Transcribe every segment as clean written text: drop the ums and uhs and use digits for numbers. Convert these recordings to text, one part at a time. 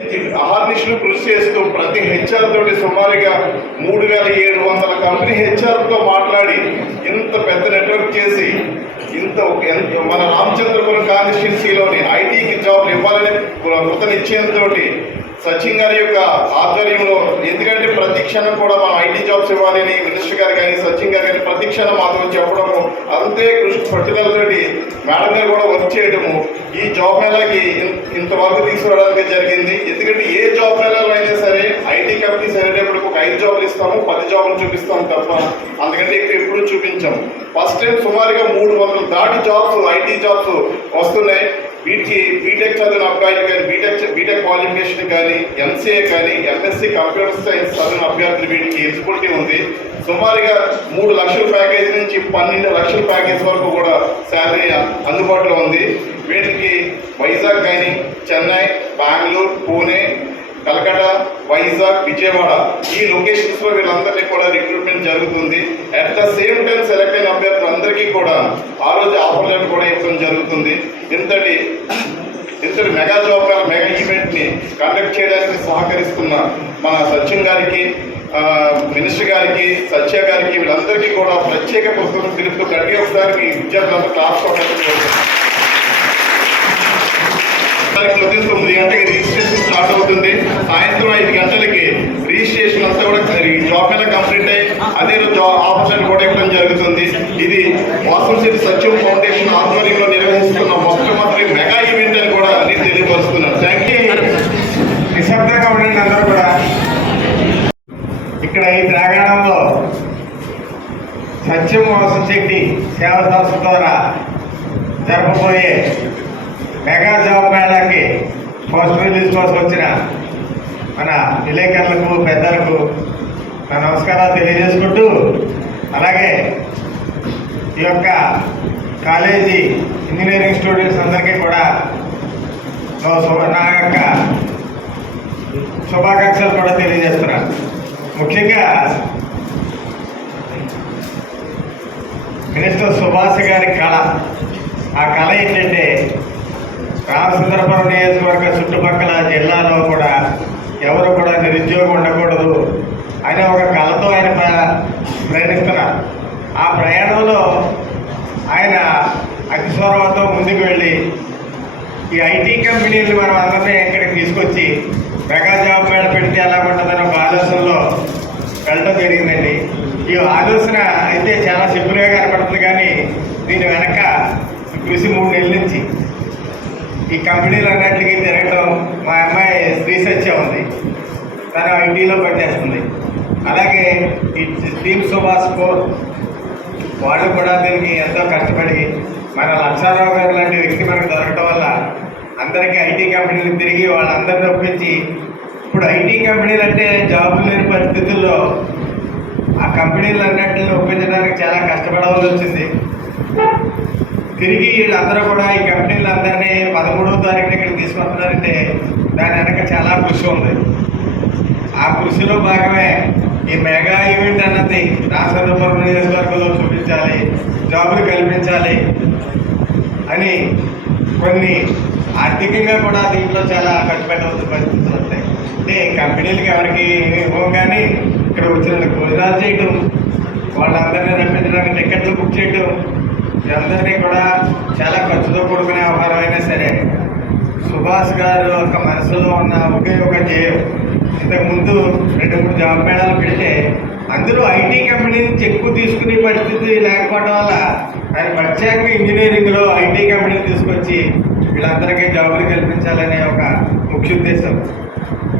అహర్నిశలు కృషి చేస్తూ ప్రతి హెచ్ఆర్ తోటి సుమారుగా 3700 కంపెనీ హెచ్ఆర్తో మాట్లాడి ఇంత పెద్ద నెట్వర్క్ చేసి మన రామచంద్రపురం కాన్స్టిట్యున్సీలోని ఐటీకి జాబ్లు ఇవ్వాలని కృత నిశ్చయంతో సచిన్ గారి యొక్క ఆధ్వర్యంలో, ఎందుకంటే ప్రతి క్షణం కూడా మనం ఐటీ జాబ్స్ ఇవ్వాలని మినిస్టర్ గారు కానీ సచిన్ గారు కానీ ప్రతి క్షణం మాతో చెప్పడము, అంతే కృషి పట్టుదలతోటి మేడం గారు కూడా వర్క్ చేయడము ఈ జాబ్ మేళాకి ఇంతవరకు తీసుకురావడానికి జరిగింది. ఎందుకంటే ఏ జాబ్ మేళాలో అయినా సరే ఐటీ కంపెనీస్ అనేటప్పుడు ఒక 5 జాబులు ఇస్తాము, 10 జాబులు చూపిస్తాము తప్ప అందుకంటే ఎక్కువ ఎప్పుడూ చూపించాము. ఫస్ట్ టైం సుమారుగా 300 దాటి జాబ్స్ ఐటీ జాబ్స్ వస్తున్నాయి. వీటికి బీటెక్ చదివిన అబ్బాయిలు కానీ బీటెక్ క్వాలిఫికేషన్ కానీ ఎంసీఏ కానీ ఎంఎస్సీ కంప్యూటర్ సైన్స్ చదివిన అభ్యర్థులు వీటికి ఎలిజిబిలిటీ ఉంది. సుమారుగా 3 లక్షల ప్యాకేజ్ నుంచి 12 లక్షల ప్యాకేజ్ వరకు కూడా శాలరీ అందుబాటులో ఉంది. వీటికి వైజాగ్ కానీ చెన్నై, బెంగళూరు, పూణే, కలకత్తా, వైజాగ్, విజయవాడ ఈ లొకేషన్స్లో వీళ్ళందరినీ కూడా రిక్రూట్మెంట్ జరుగుతుంది. At the same time select అయిన అభ్యర్థులందరికీ కూడా ఆ రోజు ఆఫర్ లెటర్ కూడా ఇవ్వడం జరుగుతుంది. ఇంతటి మెగా జాబ్ మెగా ఈవెంట్ని కండక్ట్ చేయడానికి సహకరిస్తున్న మన సచిన్ గారికి, మినిస్టర్ గారికి, సత్య గారికి, వీళ్ళందరికీ కూడా ప్రత్యేక కృతజ్ఞతలు తెలుపుతూ గట్టిగా ఒకసారి మీ విద్యార్థులందరూ క్లాస్ ఉదయం 9 గంటలకి రిజిస్ట్రేషన్ స్టార్ట్ అవుతుంది. సాయంత్రం 5 గంటలకి రిజిస్ట్రేషన్ అంతా కూడా జాబ్ మేళా కంప్లీట్ అయ్యి అదే రోజు ఆఫర్లను కూడా ఇవ్వడం జరుగుతుంది. ఇది వాసంశెట్టి సత్యం ఫౌండేషన్ ఆధ్వర్యంలో నిర్వహిస్తున్న మొట్టమొదటి మెగా ఈవెంట్ అని కూడా నేను తెలియపరుస్తున్నాను. Thank you. నిశ్శబ్దంగా ఉండండి అందరూ కూడా. ఇక్కడ ఈ తెలంగాణలో సత్యం వాసంశెట్టి సేవా సంస్థ ద్వారా జరపబోయే మెగా జాబ్ మేళాకి పోస్ట్ రిలీజ్ కోసం వచ్చిన మన విలేకరులకు, పెద్దలకు నా నమస్కారాలు తెలియజేసుకుంటూ, అలాగే ఈ యొక్క కాలేజీ ఇంజనీరింగ్ స్టూడెంట్స్ అందరికీ కూడా నా యొక్క శుభాకాంక్షలు కూడా తెలియజేస్తున్నాను. ముఖ్యంగా మినిస్టర్ సుభాష్ గారి కళ, ఆ కళ ఏంటంటే రామచంద్రపురం నియోజకవర్గ చుట్టుపక్కల జిల్లాలో కూడా ఎవరు కూడా నిరుద్యోగం ఉండకూడదు అనే ఒక కళతో ఆయన ప్రయాణిస్తున్నారు. ఆ ప్రయాణంలో ఆయన అతిస్వరంతో ముందుకు వెళ్ళి ఈ ఐటీ కంపెనీలు మనం అందరినీ ఇక్కడికి తీసుకొచ్చి మెగా జాబ్ మేళ పెడితే ఎలా ఉంటుందని ఒక ఆలోచనలో వెళ్ళడం జరిగిందండి. ఈ ఆలోచన అయితే చాలా సింపుల్గా కనపడుతుంది, కానీ దీని వెనక కృషి 3 నెలల నుంచి ఈ కంపెనీలు అన్నింటికి తిరగటం. మా అమ్మాయి శ్రీసత్య ఉంది, తను ఐటీలో పనిచేస్తుంది. అలాగే ఈ టీమ్ సుభాష్ కోర్ వాళ్ళు కూడా దీనికి ఎంతో కష్టపడి మన లక్షారావు గారు లాంటి వ్యక్తి మనకు దొరకటం వల్ల అందరికీ ఐటీ కంపెనీలు తిరిగి వాళ్ళందరినీ ఒప్పించి, ఇప్పుడు ఐటీ కంపెనీలు అంటే జాబులు లేని పరిస్థితుల్లో ఆ కంపెనీలు అన్నింటిని ఒప్పించడానికి చాలా కష్టపడవలసి వచ్చింది. తిరిగి వీళ్ళందరూ కూడా ఈ కంపెనీలందరినీ 13వ తారీఖున ఇక్కడ తీసుకొస్తున్నారంటే దాని వెనక చాలా కృషి ఉంది. ఆ కృషిలో భాగమే ఈ మెగా ఈవెంట్ అన్నది రామచంద్రపురం నియోజకవర్గంలో చూపించాలి, జాబులు కల్పించాలి అని కొన్ని ఆర్థికంగా కూడా దీంట్లో చాలా ఖర్చు పెట్టవలసిన పరిస్థితులు వస్తాయి. అంటే కంపెనీలకి ఎవరికి ఇవ్వం, కానీ ఇక్కడ వచ్చిన భోజనాలు చేయటం, వాళ్ళందరినీ రప్పించడానికి టికెట్లు బుక్ చేయటం, అందరినీ కూడా చాలా ఖర్చుతో కూడుకునే వ్యవహారం అయినా సరే సుభాష్ గారు యొక్క మనసులో ఉన్న ఒకే ఒక ధ్యేయం. ఇంతకుముందు 2-3 జాబ్ మేళాలు పెడితే అందులో ఐటీ కంపెనీ నుంచి ఎక్కువ తీసుకునే పరిస్థితి లేకపోవడం వల్ల ఆయన ప్రత్యేకంగా ఇంజనీరింగ్లో ఐటీ కంపెనీని తీసుకొచ్చి వీళ్ళందరికీ జాబులు కల్పించాలనే ఒక ముఖ్య ఉద్దేశం.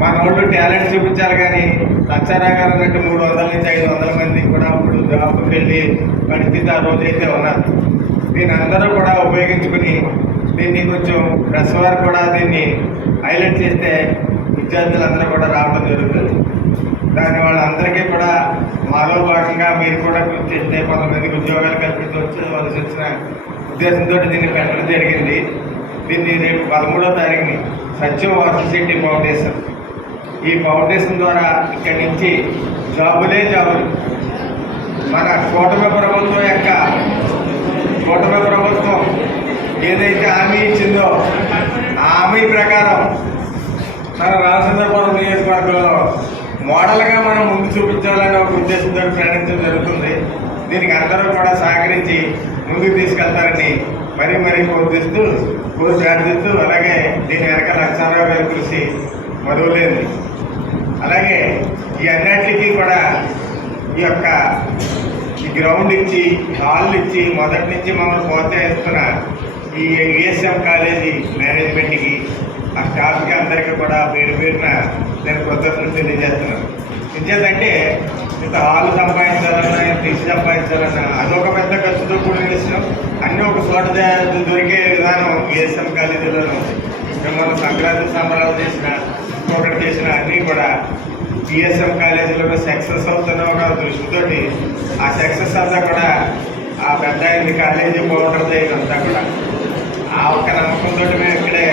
మన వాళ్ళు టాలెంట్ చూపించాలి, కానీ లక్షారావు గారు అన్నట్టు 300 నుంచి 500 మంది కూడా ఇప్పుడు జాబ్కి వెళ్ళి పరిస్థితి ఆ రోజైతే ఉన్నారు. దీన్ని అందరూ కూడా ఉపయోగించుకుని దీన్ని కొంచెం ప్రెస్ వారు కూడా దీన్ని హైలైట్ చేస్తే విద్యార్థులందరూ కూడా రావడం జరుగుతుంది. దాని వాళ్ళందరికీ కూడా మాలో భాగంగా మీరు కూడా కృషి చేస్తే కొంతమందికి ఉద్యోగాలు కల్పించవలసి వచ్చిన ఉద్దేశంతో దీన్ని పెట్టడం జరిగింది. దీన్ని రేపు 13వ తారీఖుని సత్యం వాసంశెట్టి ఫౌండేషన్, ఈ ఫౌండేషన్ ద్వారా ఇక్కడి నుంచి జాబులే జాబులు మన కూటమి ప్రభుత్వం ఏదైతే హామీ ఇచ్చిందో ఆ హామీ ప్రకారం మన రామచంద్రపురం నియోజకవర్గంలో మోడల్గా మనం ముందు చూపించాలనే ఒక ఉద్దేశంతో ప్రయాణించడం జరుగుతుంది. దీనికి అందరూ కూడా సహకరించి ముందుకు తీసుకెళ్తారని మరీ ప్రార్థిస్తూ అలాగే దీని వెనక లక్షారావు గారి కృషి మరువలేదు. అలాగే ఈ అన్నిటికీ కూడా ఈ గ్రౌండ్ ఇచ్చి హాల్ ఇచ్చి మొదటి నుంచి మమ్మల్ని ప్రోత్సహిస్తున్న ఈ విఎస్ఎం కాలేజీ మేనేజ్మెంట్కి ఆ స్టాఫ్కి అందరికీ కూడా పేరున నేను కృతజ్ఞతలు తెలియజేస్తున్నాను. ఎందుకంటే ఇంత హాల్ సంపాదించాలన్నా ఇంత ఇసు సంపాదించాలన్నా అదొక పెద్ద ఖర్చుతో కూడిన విషయం. అన్నీ ఒక చోట దొరికే విధానం విఎస్ఎం కాలేజీలోనే ఉంది. మనం సంక్రాంతి సంబరాలు ఒకటి చేసిన అన్నీ కూడా విఎస్ఎం కాలేజీలో సక్సెస్ అవుతున్న ఒక దృష్టితోటి ఆ సక్సెస్ అంతా కూడా ఆ పెద్ద కాలేజీ బాగుంటుంది ఇదంతా కూడా ఆ ఒక్క నమ్మకంతో మేము ఇక్కడే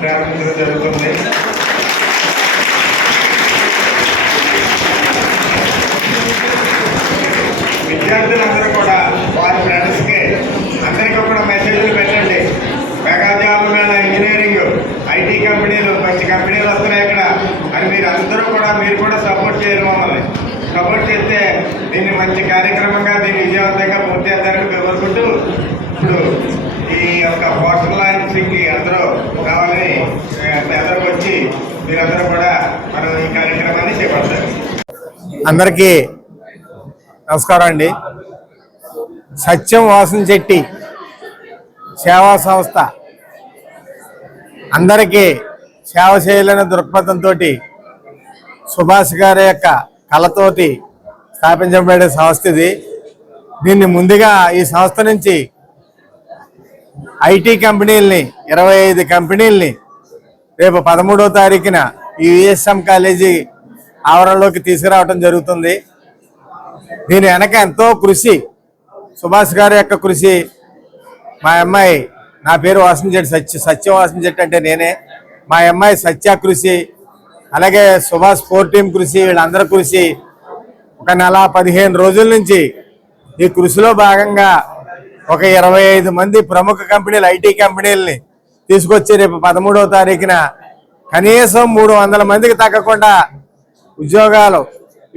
ప్రారంభించడం జరుగుతుంది. విద్యార్థులందరూ కూడా వారి ఫ్రెండ్స్కి అందరికీ కూడా మెసేజ్లు పెట్టండి. మెగా జాబ్ మీద ఇంజనీరింగ్ ఐటీ కంపెనీలు మంచి కంపెనీలు వస్తున్నాయి ఇక్కడ అని మీరు కూడా సపోర్ట్ చేయాలి. మమ్మల్ని సపోర్ట్ చేస్తే దీన్ని మంచి కార్యక్రమంగా దీన్ని విజయవంతంగా పూర్తి చేద్దారని కోరుకుంటూ ఇప్పుడు ఈ యొక్క పోస్టల్ లాంచింగ్కి అందరూ కావాలని అందరూ వచ్చి మీరందరూ కూడా మనం ఈ కార్యక్రమాన్ని చేపడతారు. అందరికీ నమస్కారం అండి. సత్యం వాసంశెట్టి సేవా సంస్థ అందరికీ సేవ చేయాలనే దృక్పథంతో సుభాష్ గారి యొక్క కళతోటి స్థాపించబడే సంస్థ ఇది. దీన్ని ముందుగా ఈ సంస్థ నుంచి ఐటీ కంపెనీలని 25 కంపెనీలని రేపు 13వ తారీఖున ఈ విఎస్ఎం కాలేజీ ఆవరణలోకి తీసుకురావడం జరుగుతుంది. దీని వెనక ఎంతో కృషి, సుభాష్ గారి యొక్క కృషి. మా అమ్మాయి, నా పేరు వాసంశెట్టి, సత్యం వాసంశెట్టి అంటే నేనే. మా అమ్మాయి సత్య కృషి, అలాగే సుభాష్ 4 టీం కృషి, వీళ్ళందరి కృషి ఒక నెల 15 రోజుల నుంచి ఈ కృషిలో భాగంగా ఒక 25 మంది ప్రముఖ కంపెనీలు ఐటీ కంపెనీలని తీసుకొచ్చి రేపు 13వ తారీఖున కనీసం 300 మందికి తగ్గకుండా ఉద్యోగాలు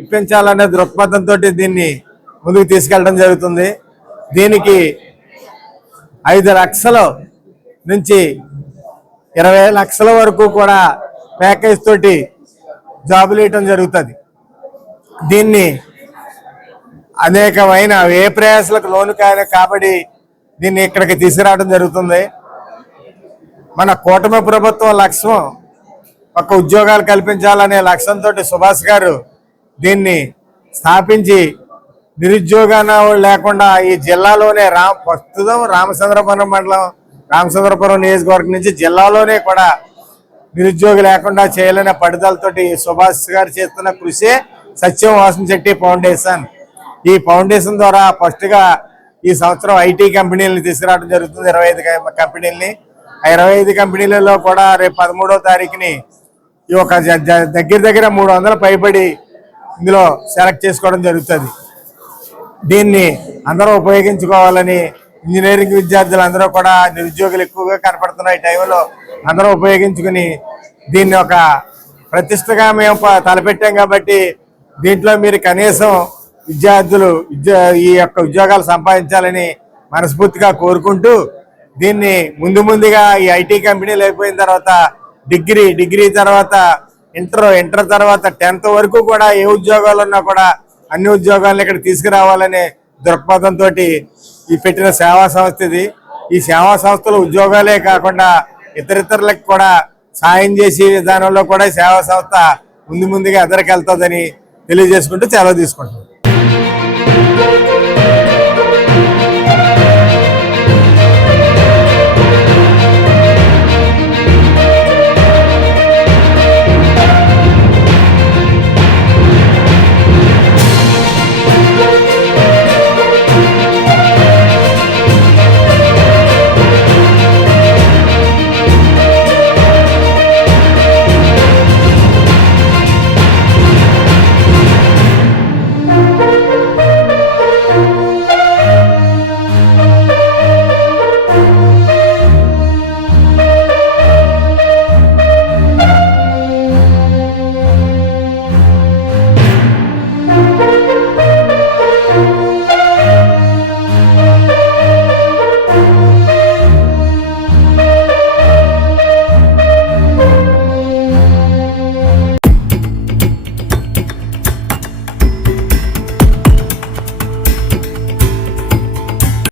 ఇప్పించాలనే దృక్పథంతో దీన్ని ముందుకు తీసుకెళ్ళడం జరుగుతుంది. దీనికి 5 లక్షల నుంచి 20 లక్షల వరకు కూడా ప్యాకేజ్ తోటి జాబులు ఇవ్వటం జరుగుతుంది. దీన్ని అనేకమైన ఏ ప్రయాసాలకు లోను కాబట్టి దీన్ని ఇక్కడికి తీసుకురావడం జరుగుతుంది. మన కూటమి ప్రభుత్వం లక్ష్యం ఒక ఉద్యోగాలు కల్పించాలనే లక్ష్యంతో సుభాష్ గారు దీన్ని స్థాపించి నిరుద్యోగాలు లేకుండా ఈ జిల్లాలోనే ప్రస్తుతం రామచంద్రపురం మండలం, రామచంద్రపురం నియోజకవర్గం నుంచి జిల్లాలోనే కూడా నిరుద్యోగి లేకుండా చేయాలనే పట్టుదలతోటి సుభాష్ గారు చేస్తున్న కృషి సత్యం వాసంశెట్టి ఫౌండేషన్. ఈ ఫౌండేషన్ ద్వారా ఫస్ట్గా ఈ సంవత్సరం ఐటీ కంపెనీలను తీసుకురావడం జరుగుతుంది. 25 కంపెనీలని. ఆ 25 కంపెనీలలో కూడా రేపు 13వ తారీఖుని ఈ ఒక దగ్గర 300 పైబడి ఇందులో సెలెక్ట్ చేసుకోవడం జరుగుతుంది. దీన్ని అందరూ ఉపయోగించుకోవాలని ఇంజనీరింగ్ విద్యార్థులు అందరూ కూడా నిరుద్యోగులు ఎక్కువగా కనపడుతున్న ఈ టైంలో అందరూ ఉపయోగించుకుని దీన్ని ఒక ప్రతిష్టగా మేము తలపెట్టాం కాబట్టి దీంట్లో మీరు కనీసం విద్యార్థులు ఈ యొక్క ఉద్యోగాలు సంపాదించాలని మనస్ఫూర్తిగా కోరుకుంటూ దీన్ని ముందుగా ఈ ఐటీ కంపెనీలు అయిపోయిన తర్వాత డిగ్రీ తర్వాత ఇంటర్ తర్వాత 10th వరకు కూడా ఏ ఉద్యోగాలు ఉన్నా కూడా అన్ని ఉద్యోగాలను ఇక్కడ తీసుకురావాలనే దృక్పథంతో ఈ పెట్టిన సేవా సంస్థ ఇది. ఈ సేవా సంస్థలు ఉద్యోగాలే కాకుండా ఇతరులకు కూడా సాయం చేసే విధానంలో కూడా సేవా సంస్థ ముందుగా ఎదరికి వెళ్తుందని తెలియజేసుకుంటూ సెలవు తీసుకుంటాం.